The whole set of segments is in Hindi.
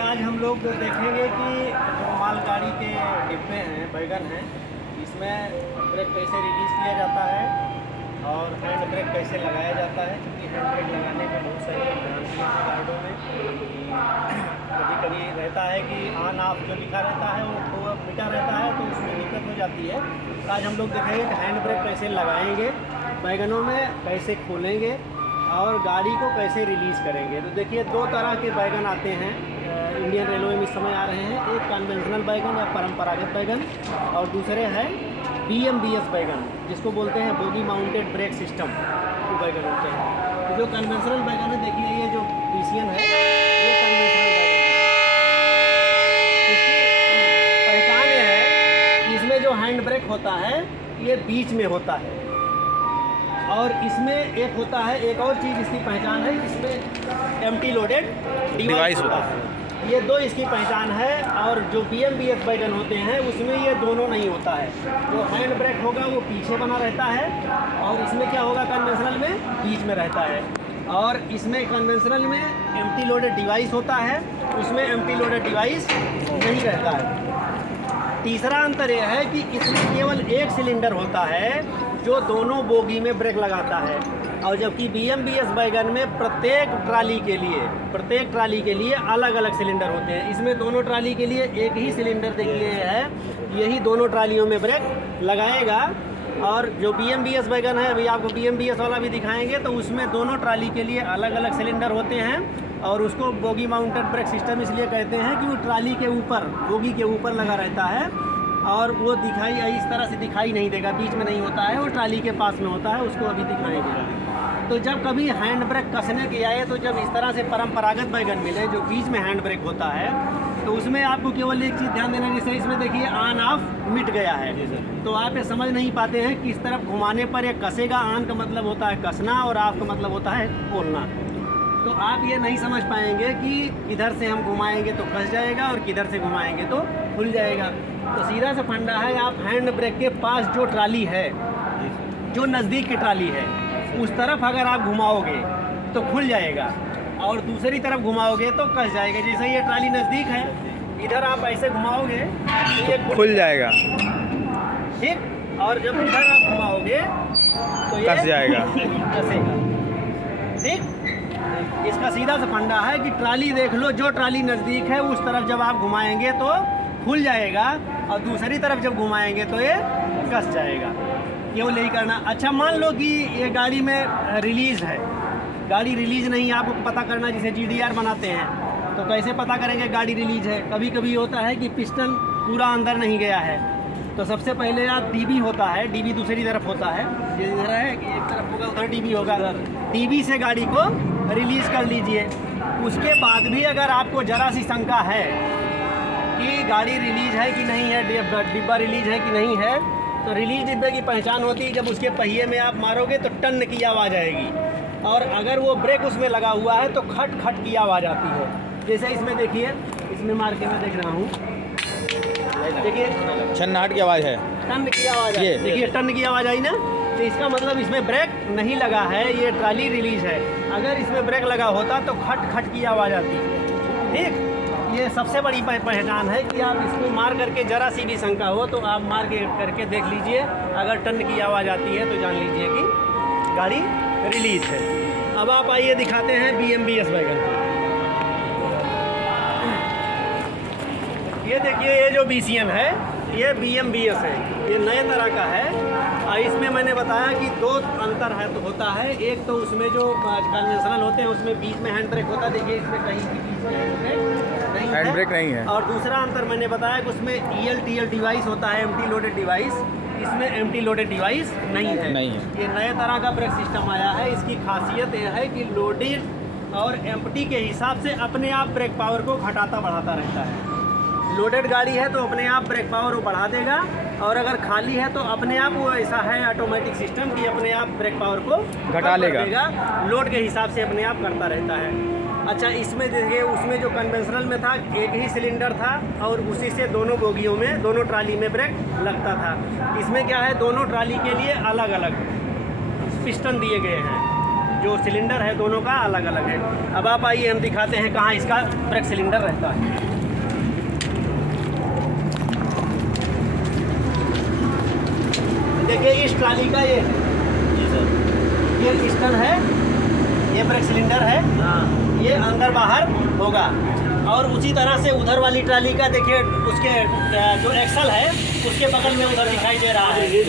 आज हम लोग देखेंगे कि जो मालगाड़ी के डिब्बे हैं, बैगन हैं, इसमें ब्रेक कैसे रिलीज़ किया जाता है और हैंड ब्रेक कैसे लगाया जाता है। क्योंकि हैंड ब्रेक लगाने में बहुत सारी गाड़ियों में कभी कभी रहता है कि ऑन ऑफ जो लिखा रहता है वो थोड़ा मिटा रहता है, तो उसमें दिक्कत हो जाती है। तो आज हम लोग देखेंगे कि हैंड ब्रेक कैसे लगाएंगे, बैगनों में कैसे खोलेंगे और गाड़ी को कैसे रिलीज़ करेंगे। तो देखिए, दो तरह के बैगन आते हैं इंडियन रेलवे में इस समय आ रहे हैं। एक कन्वेंशनल बैगन या परंपरागत बैगन और दूसरे है BMBS बैगन, जिसको बोलते हैं बोगी माउंटेड ब्रेक सिस्टम वो बैगन होते हैं। तो जो कन्वेंशनल बैगन है, देखिए ये जो BCN है, ये कन्वेंशनल बैगन है। इसकी पहचान ये है कि इसमें जो हैंड ब्रेक होता है ये बीच में होता है, और इसमें एक होता है, एक और चीज़ इसकी पहचान है, इसमें एम्प्टी लोडेड डिवाइस होता है। ये दो इसकी पहचान है। और जो BMBS बैगन होते हैं उसमें ये दोनों नहीं होता है। जो हैंड ब्रेक होगा वो पीछे बना रहता है, और इसमें क्या होगा, कन्वेंशनल में बीच में रहता है। और इसमें कन्वेंशनल में एम्प्टी लोडेड डिवाइस होता है, उसमें एम्प्टी लोडेड डिवाइस नहीं रहता है। तीसरा अंतर यह है कि इसमें केवल एक सिलेंडर होता है जो दोनों बोगी में ब्रेक लगाता है, और जबकि BMBS बैगन में प्रत्येक ट्राली के लिए अलग अलग सिलेंडर होते हैं। इसमें दोनों ट्राली के लिए एक ही सिलेंडर देखिए है, यही दोनों ट्रालियों में ब्रेक लगाएगा। और जो BMBS बैगन है, अभी आपको BMBS वाला भी दिखाएंगे, तो उसमें दोनों ट्राली के लिए अलग अलग सिलेंडर होते हैं, और उसको बोगी माउंटेड ब्रेक सिस्टम इसलिए कहते हैं कि वो ट्राली के ऊपर, बोगी के ऊपर लगा रहता है, और वो इस तरह से दिखाई नहीं देगा, बीच में नहीं होता है, वो ट्राली के पास में होता है, उसको अभी दिखाएंगे। तो जब कभी हैंड ब्रेक कसने के आए, तो जब इस तरह से परंपरागत बैगन मिले जो बीच में हैंड ब्रेक होता है, तो उसमें आपको केवल एक चीज़ ध्यान देना, जैसे इसमें देखिए ऑन ऑफ मिट गया है, तो आप ये समझ नहीं पाते हैं कि इस तरफ घुमाने पर ये कसेगा। ऑन का मतलब होता है कसना और ऑफ का मतलब होता है खोलना। तो आप ये नहीं समझ पाएंगे कि किधर से हम घुमाएंगे तो कस जाएगा और किधर से घुमाएंगे तो खुल जाएगा। तो सीधा सा फंडा है, आप हैंड ब्रेक के पास जो ट्राली है, जो नज़दीक की ट्राली है, उस तरफ अगर आप घुमाओगे तो खुल जाएगा, और दूसरी तरफ घुमाओगे तो कस जाएगा। जैसे ये ट्राली नज़दीक है, इधर आप ऐसे घुमाओगे तो ये खुल जाएगा, ठीक, और जब इधर आप घुमाओगे तो ये कस जाएगा, कसेगा, ठीक। इसका सीधा सा फंडा है कि ट्राली देख लो, जो ट्राली नज़दीक है उस तरफ जब आप घुमाएंगे तो खुल जाएगा, और दूसरी तरफ जब घुमाएंगे तो ये कस जाएगा। केवल यही करना। अच्छा, मान लो कि ये गाड़ी में रिलीज़ है, गाड़ी रिलीज़ नहीं, आपको पता करना, जैसे GDR बनाते हैं, तो कैसे पता करेंगे गाड़ी रिलीज़ है। कभी कभी होता है कि पिस्टन पूरा अंदर नहीं गया है, तो सबसे पहले आप DB होता है, DB दूसरी तरफ होता है, इधर है कि एक तरफ होगा, उधर DB होगा, DB से गाड़ी को रिलीज़ कर लीजिए। उसके बाद भी अगर आपको ज़रा सी शंका है कि गाड़ी रिलीज़ है कि नहीं है, डिब्बा रिलीज़ है कि नहीं है, तो रिलीज डिब्बे की पहचान होती है, जब उसके पहिए में आप मारोगे तो टन की आवाज़ आएगी, और अगर वो ब्रेक उसमें लगा हुआ है तो खट खट की आवाज़ आती है। जैसे इसमें देखिए, इसमें मार के मैं देख रहा हूँ, देखिए छन्नाहट की आवाज़ है, टन की आवाज़ है, देखिए टन की आवाज़ आई ना, तो इसका मतलब इसमें ब्रेक नहीं लगा है, ये ट्राली रिलीज है। अगर इसमें ब्रेक लगा होता तो खट खट की आवाज़ आती, ठीक। ये सबसे बड़ी पहचान है कि आप इसको मार करके ज़रा सी भी शंका हो तो आप मार के करके देख लीजिए, अगर टन की आवाज़ आती है तो जान लीजिए कि गाड़ी रिलीज है। अब आप आइए दिखाते हैं BMBS बैगन। ये देखिए, ये जो BCN है ये BMBS है, ये नए तरह का है। और इसमें मैंने बताया कि दो अंतर है तो होता है। एक तो उसमें जो कन्वेंशनल होते हैं उसमें बीच में हैंड ब्रेक होता है, देखिए इसमें कहीं भी बीच में हैंड ब्रेक नहीं है। और दूसरा अंतर मैंने बताया कि उसमें ELTL डिवाइस होता है, एम्प्टी लोडेड डिवाइस, इसमें एम्प्टी लोडेड डिवाइस नहीं है। ये नए तरह का ब्रेक सिस्टम आया है। इसकी खासियत यह है कि लोडेड और एम्प्टी के हिसाब से अपने आप ब्रेक पावर को घटाता बढ़ाता रहता है। लोडेड गाड़ी है तो अपने आप ब्रेक पावर वो बढ़ा देगा, और अगर खाली है तो अपने आप वो ऐसा है ऑटोमेटिक सिस्टम कि अपने आप ब्रेक पावर को घटा लेगा, लोड के हिसाब से अपने आप करता रहता है। अच्छा, इसमें देखिए, उसमें जो कन्वेंशनल में था एक ही सिलेंडर था, और उसी से दोनों बोगियों में, दोनों ट्राली में ब्रेक लगता था। इसमें क्या है, दोनों ट्राली के लिए अलग अलग पिस्टन दिए गए हैं, जो सिलेंडर है दोनों का अलग अलग है। अब आप आइए हम दिखाते हैं कहाँ इसका ब्रेक सिलेंडर रहता है। देखिए इस ट्राली का ये पिस्टन है, ये ब्रेक सिलेंडर है, ये अंदर बाहर होगा। और उसी तरह से उधर वाली ट्राली का देखिए उसके जो एक्सल है उसके बगल में उधर दिखाई दे रहा है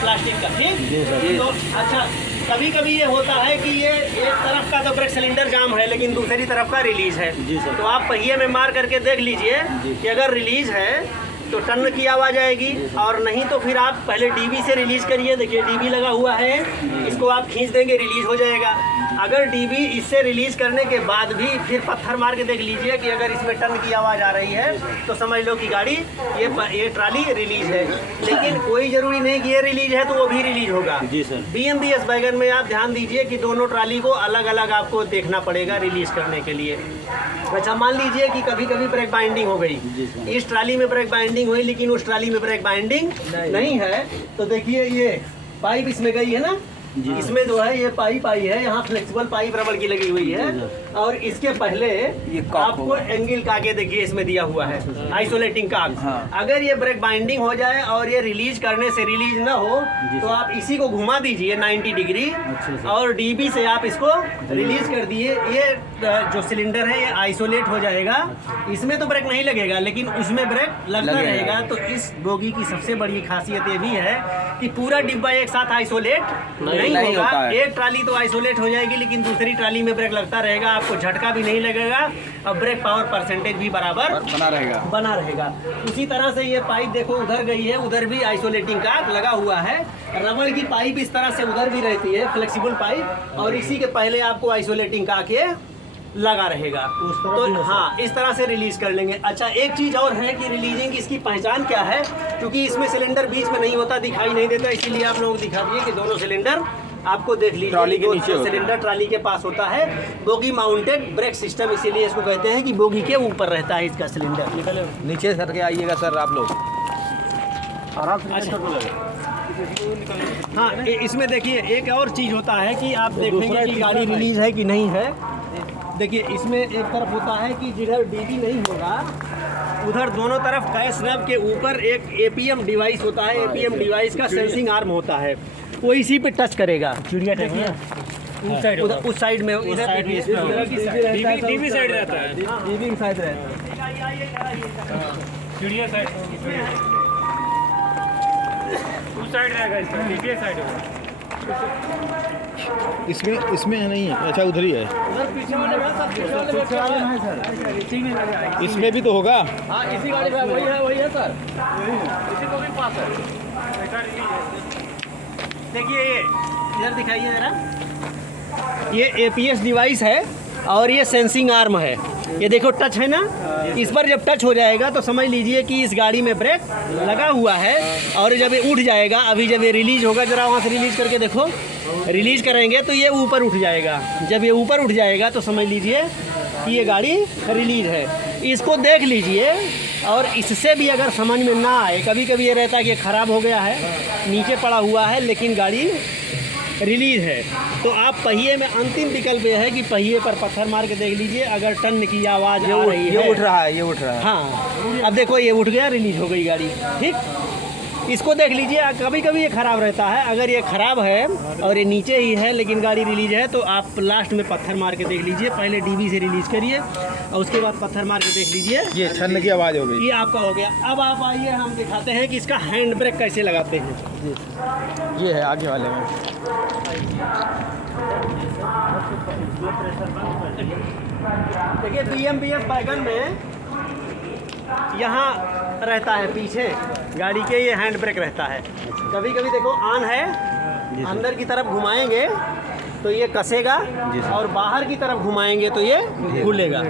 प्लास्टिक का, ठीक। तो अच्छा कभी कभी ये होता है कि ये एक तरफ का तो ब्रेक सिलेंडर जाम है लेकिन दूसरी तरफ का रिलीज है। तो आप पहिए में मार करके देख लीजिए कि अगर रिलीज है तो टर्न की आवाज़ आएगी, और नहीं तो फिर आप पहले डीबी से रिलीज़ करिए। देखिए डीबी लगा हुआ है, इसको आप खींच देंगे रिलीज़ हो जाएगा। अगर डीबी इससे रिलीज़ करने के बाद भी फिर पत्थर मार के देख लीजिए कि अगर इसमें टर्न की आवाज़ आ रही है तो समझ लो कि गाड़ी ये ट्राली रिलीज़ है। लेकिन कोई ज़रूरी नहीं कि ये रिलीज़ है तो वो भी रिलीज़ होगा। जी सर। BMBS वैगन में आप ध्यान दीजिए कि दोनों ट्राली को अलग अलग आपको देखना पड़ेगा रिलीज़ करने के लिए। अच्छा मान लीजिए कि कभी कभी ब्रेक बाइंडिंग हो गई, इस ट्राली में ब्रेक बाइंडिंग हुई लेकिन उस ट्राली में ब्रेक बाइंडिंग नहीं है, तो देखिए ये पाइप इसमें गई है ना, इसमें जो है ये पाइप आई है, यहाँ फ्लेक्सिबल पाइप रबड़ की लगी हुई है, और इसके पहले आपको एंगल कागे देखिए इसमें दिया हुआ है, आइसोलेटिंग काग। अगर ये ब्रेक बाइंडिंग हो जाए और ये रिलीज करने से रिलीज ना हो तो आप इसी को घुमा दीजिए 90 डिग्री और डीबी से आप इसको रिलीज कर दिए। ये जो सिलेंडर है ये आइसोलेट हो जाएगा, इसमें तो ब्रेक नहीं लगेगा लेकिन उसमें ब्रेक लगता रहेगा। तो इस बोगी की सबसे बड़ी खासियत ये भी है कि पूरा डिब्बा एक साथ आइसोलेट नहीं होगा। एक ट्राली तो आइसोलेट हो जाएगी लेकिन दूसरी ट्राली में ब्रेक लगता रहेगा, आपको झटका भी नहीं लगेगा और ब्रेक पावर परसेंटेज भी बराबर बना रहेगा। उसी तरह से ये पाइप देखो उधर गई है, उधर भी आइसोलेटिंग का लगा हुआ है। रबड़ की पाइप इस तरह से उधर भी रहती है, फ्लेक्सिबल पाइप, और इसी के पहले आपको आइसोलेटिंग का के लगा रहेगा। तो हाँ इस तरह से रिलीज कर लेंगे। अच्छा एक चीज़ और है कि रिलीजिंग इसकी पहचान क्या है, क्योंकि इसमें सिलेंडर बीच में नहीं होता, दिखाई नहीं देता, इसीलिए आप लोग दिखा दिए कि दोनों सिलेंडर आपको देख लीजिए ट्रॉली के नीचे सिलेंडर ट्रॉली के पास होता है। बोगी माउंटेड ब्रेक सिस्टम इसीलिए इसको कहते हैं कि बोगी के ऊपर रहता है इसका सिलेंडर। नीचे सर के आइएगा सर आप लोग आराम से। हाँ इसमें देखिए एक और चीज़ होता है कि आप देखेंगे कि गाड़ी रिलीज है कि नहीं है। देखिए इसमें एक तरफ होता है कि जिधर डीबी नहीं होगा उधर दोनों तरफ कैश नब के ऊपर एक APM डिवाइस होता है। APM डिवाइस का सेंसिंग आर्म होता है, वो इसी पे टच करेगा। चिड़िया उस साइड में इधर डीबी साइड रहता है, डीबी साइड रहता है, चिड़िया साइड उस साइड रहेगा, इसका डीबी साइड होगा। इसमें नहीं है। अच्छा उधर ही है, उधर पीछे वाले में है सर, इसमें भी तो होगा। हाँ इसी गाड़ी में वही है सर, इसी को भी पास है। देखिए ये इधर दिखाइए जरा, ये APS डिवाइस है और ये सेंसिंग आर्म है। ये देखो टच है ना, इस पर जब टच हो जाएगा तो समझ लीजिए कि इस गाड़ी में ब्रेक लगा हुआ है। और जब ये उठ जाएगा, अभी जब ये रिलीज होगा, जरा वहाँ से रिलीज करके देखो, रिलीज करेंगे तो ये ऊपर उठ जाएगा। जब ये ऊपर उठ जाएगा तो समझ लीजिए कि ये गाड़ी रिलीज है। इसको देख लीजिए, और इससे भी अगर समझ में ना आए, कभी कभी ये रहता है कि ख़राब हो गया है, नीचे पड़ा हुआ है लेकिन गाड़ी रिलीज है, तो आप पहिए में अंतिम विकल्प ये है कि पहिए पर पत्थर मार के देख लीजिए, अगर टन की आवाज़ आ रही है, ये उठ रहा है, ये उठ रहा है। हाँ अब देखो ये उठ गया, रिलीज हो गई गाड़ी, ठीक। इसको देख लीजिए, कभी कभी ये ख़राब रहता है। अगर ये ख़राब है और ये नीचे ही है लेकिन गाड़ी रिलीज है तो आप लास्ट में पत्थर मार के देख लीजिए। पहले डीबी से रिलीज करिए और उसके बाद पत्थर मार के देख लीजिए, ये छन्न की आवाज़ हो गई, ये आपका हो गया। अब आप आइए हम दिखाते हैं कि इसका हैंड ब्रेक कैसे लगाते हैं। ये है आगे वाले में। देखिए BMBS वैगन में यहाँ रहता है पीछे गाड़ी के, ये हैंड ब्रेक रहता है। कभी कभी देखो ऑन है, अंदर की तरफ घुमाएंगे तो ये कसेगा और बाहर की तरफ घुमाएंगे तो ये खुलेगा।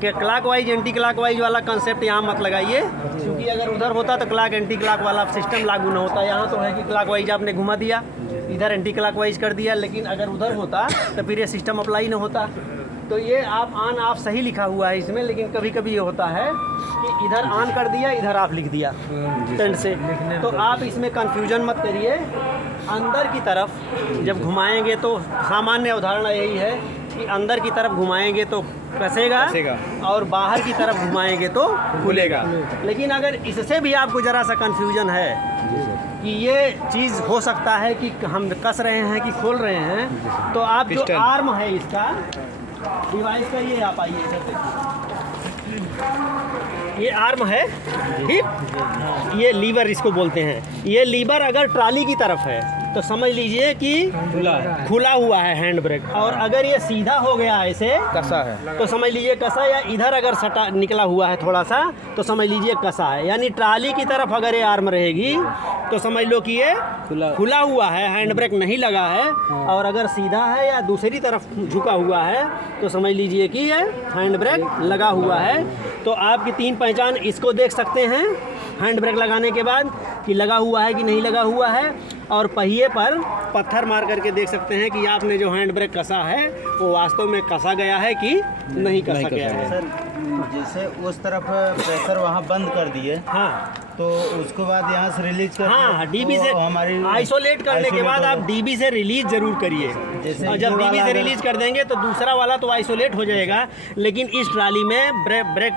कि clock wise anti clock wise वाला कंसेप्ट यहाँ मत लगाइए, क्योंकि अगर उधर होता तो क्लॉक एंटी क्लॉक वाला सिस्टम लागू ना होता। यहाँ तो है कि क्लॉक वाइज आपने घुमा दिया, इधर एंटी क्लॉक वाइज कर दिया, लेकिन अगर उधर होता तो फिर ये सिस्टम अप्लाई ना होता। तो ये आप ऑन ऑफ सही लिखा हुआ है इसमें, लेकिन कभी कभी ये होता है कि इधर ऑन कर दिया, इधर ऑफ लिख दिया पेन से। तो आप इसमें कंफ्यूजन मत करिए, अंदर की तरफ जब घुमाएंगे तो सामान्य अवधारणा यही है कि अंदर की तरफ घुमाएंगे तो कसेगा और बाहर की तरफ घुमाएंगे तो खुलेगा। लेकिन अगर इससे भी आपको ज़रा सा कन्फ्यूजन है कि ये चीज़ हो सकता है कि हम कस रहे हैं कि खोल रहे हैं, तो आप जो आर्म है इसका डिवाइस का, ये आप आइए इधर देखिए, ये आर्म है, ठीक, ये लीवर इसको बोलते हैं। ये लीवर अगर ट्राली की तरफ है तो समझ लीजिए कि खुला हुआ है हैंड ब्रेक, और अगर ये सीधा हो गया ऐसे कसा है तो समझ लीजिए कसा, या इधर अगर सटा निकला हुआ है थोड़ा सा तो समझ लीजिए कसा है। यानी ट्राली की तरफ अगर ये आर्म रहेगी तो समझ लो कि ये खुला हुआ है, हैंड ब्रेक नहीं लगा है, और अगर सीधा है या दूसरी तरफ झुका हुआ है तो समझ लीजिए कि ये हैंड ब्रेक लगा हुआ है। तो आपकी 3 पहचान इसको देख सकते हैं हैंड ब्रेक लगाने के बाद कि लगा हुआ है कि नहीं लगा हुआ है, और पहिए पर पत्थर मार करके देख सकते हैं कि आपने जो हैंड ब्रेक कसा है वो वास्तव में कसा गया है कि नहीं कसा गया है। सर जैसे उस तरफ प्रेशर वहाँ बंद कर दिए, हाँ, तो उसके बाद यहाँ से रिलीज कर, हाँ, डीबी से हमारी आइसोलेट करने के बाद आप डीबी से रिलीज जरूर करिए। और जब डीबी से रिलीज कर देंगे तो दूसरा वाला तो आइसोलेट हो जाएगा, लेकिन इस ट्राली में ब्रेक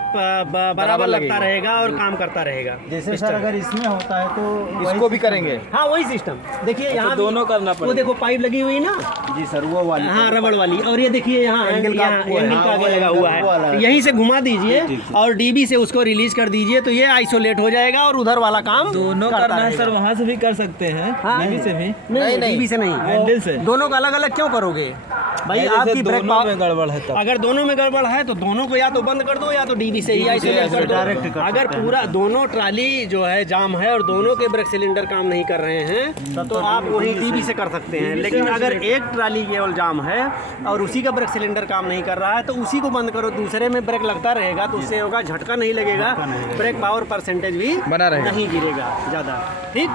बराबर लगता रहेगा और काम करता रहेगा। जैसे सर अगर इसमें होता है तो इसको भी करेंगे। हाँ, वही सिस्टम देखिए, यहाँ दोनों करना वो देखो पाइप लगी हुई ना, जी सर वो वाली, हाँ, रबड़ वाली, और ये देखिए यहाँ एंगल का आगे लगा हुआ है, यहीं से घुमा दीजिए और डीबी से उसको रिलीज कर दीजिए तो ये आइसोलेट हो जाएगा और उधर वाला काम दोनों करना है सर, वहाँ से भी कर सकते हैं, डीबी से भी नहीं, डीबी से नहीं, हैंडल से। दोनों का अलग अलग क्यों करोगे भाई? आपकी ब्रेक दोनों में गड़बड़ है तब। अगर दोनों में गड़बड़ है तो दोनों को या तो बंद कर दो या तो डीबी से ही आइसोलेट कर दो। अगर पूरा दोनों ट्राली जो है जाम है और दोनों के ब्रेक सिलेंडर काम नहीं कर रहे हैं तो आप वही डीबी से कर सकते हैं। लेकिन अगर एक ट्राली केवल जाम है और उसी का ब्रेक सिलेंडर काम नहीं कर रहा है तो उसी को बंद करो, दूसरे में ब्रेक लगता रहेगा तो उससे होगा झटका नहीं लगेगा, ब्रेक पावर परसेंटेज भी बना रहेगा, नहीं गिरेगा ज़्यादा, ठीक।